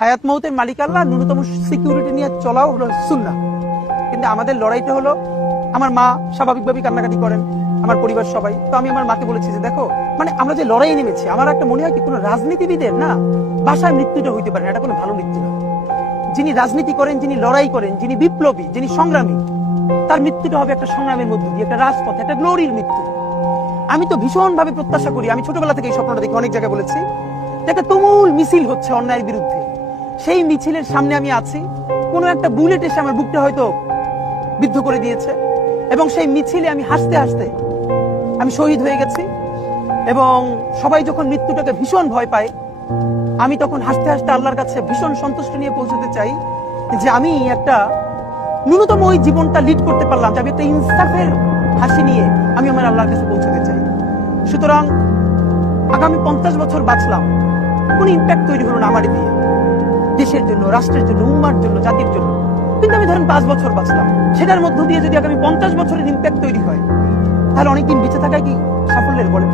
হায়াত মৌতের মালিক আল্লাহ, ন্যূনতম সিকিউরিটি নিয়ে চলাও হলো সুন্নাহ। কিন্তু আমাদের লড়াইটা হলো, আমার মা স্বাভাবিকভাবেই কান্নাকাটি করেন, আমার পরিবার সবাই। তো আমি আমার মাকে বলেছি যে দেখো, মানে আমরা যে লড়াই নেমেছি, আমার একটা মনে হয় কি কোনো রাজনীতিবিদের না বাসায় মৃত্যুটা হইতে পারে না, এটা কোনো ভালো মৃত্যু না। যিনি রাজনীতি করেন, যিনি লড়াই করেন, যিনি বিপ্লবী, যিনি সংগ্রামী, তার মৃত্যুটা হবে একটা সংগ্রামের মধ্য দিয়ে, একটা রাজপথে, একটা গ্লোরির মৃত্যু। আমি তো ভীষণ ভাবে প্রত্যাশা করি, আমি ছোটবেলা থেকে এই স্বপ্নটা দেখি, অনেক জায়গায় বলেছি, একটা তুমুল মিছিল হচ্ছে অন্যায়ের বিরুদ্ধে। সেই মিছিলের সামনে আমি আছি, কোনো একটা বুলেট এসে আমার বুকটা হয়তো বিদ্ধ করে দিয়েছে, এবং সেই মিছিলে আমি হাসতে হাসতে আমি শহীদ হয়ে গেছি। এবং সবাই যখন মৃত্যুটাকে ভীষণ ভয় পায়, আমি তখন হাসতে হাসতে আল্লাহর কাছে ভীষণ সন্তুষ্ট নিয়ে পৌঁছতে চাই যে আমি একটা ন্যূনতম ওই জীবনটা লিড করতে পারলাম, যে আমি একটা ইনসাফের হাসি নিয়ে আমি আমার আল্লাহর কাছে পৌঁছতে চাই। সুতরাং আগামী 50 বছর বাঁচলাম, কোন ইম্প্যাক্ট তৈরি হলো না আমার দিয়ে, দেশের জন্য, রাষ্ট্রের জন্য, উম্মার জন্য, জাতির জন্য। কিন্তু আমি ধরেন 5 বছর বাঁচলাম, সেটার মধ্য দিয়ে যদি আগামী 50 বছরের ইম্প্যাক্ট তৈরি হয়, তাহলে অনেকদিন বেঁচে থাকায় কি সাফল্যের বলে?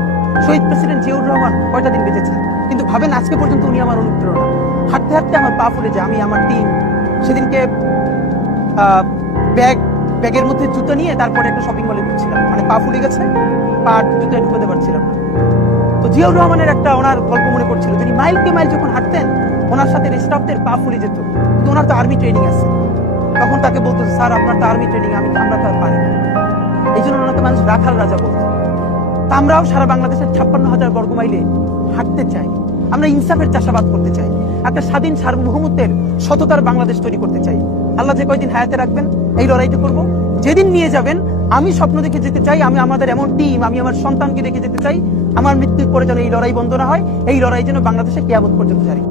শহীদ প্রেসিডেন্ট জিয়াউর রহমান কয়টা দিন বেঁচেছেন, কিন্তু ভাবেন আজকে পর্যন্ত উনি আমার অনুপ্রেরণা। হাঁটতে হাঁটতে আমার পা ফুলে যায়, আমি আমার টিম সেদিনকে ব্যাগের মধ্যে জুতো নিয়ে তারপরে একটা শপিং মলে ঢুকছিলাম, মানে পা ফুলে গেছে, পা জুতোয় ঢুকাতে পারছিলাম না। তো জিয়াউর রহমানের একটা ওনার গল্প মনে পড়ছিল, তিনি মাইলকে মাইল যখন হাঁটতেন, ওনার সাথে স্টাফদের পা ফুলে যেত, কিন্তু ওনার তো আর্মি ট্রেনিং আছে। তখন তাকে বলতো, স্যার আপনার তো আর্মি ট্রেনিং, আমরা তো আর পারি না। এই জন্য ওনাকে মানুষ রাখাল রাজা বলতো। তা আমরাও সারা বাংলাদেশের 56,000 বর্গ মাইলে হাঁটতে চাই, আমরা ইনসাফের চাষাবাদ করতে চাই, একটা স্বাধীন সার্বভৌমত্বের সততার বাংলাদেশ তৈরি করতে চাই। আল্লাহ যে কয়দিন হায়াতে রাখবেন, এই লড়াইটা করব। যেদিন নিয়ে যাবেন, আমি স্বপ্ন দেখে যেতে চাই, আমি আমাদের এমন টিম, আমি আমার সন্তানকে রেখে যেতে চাই, আমার মৃত্যুর পরে যেন এই লড়াই বন্ধ না হয়, এই লড়াই যেন বাংলাদেশে কিয়ামত পর্যন্ত জারি।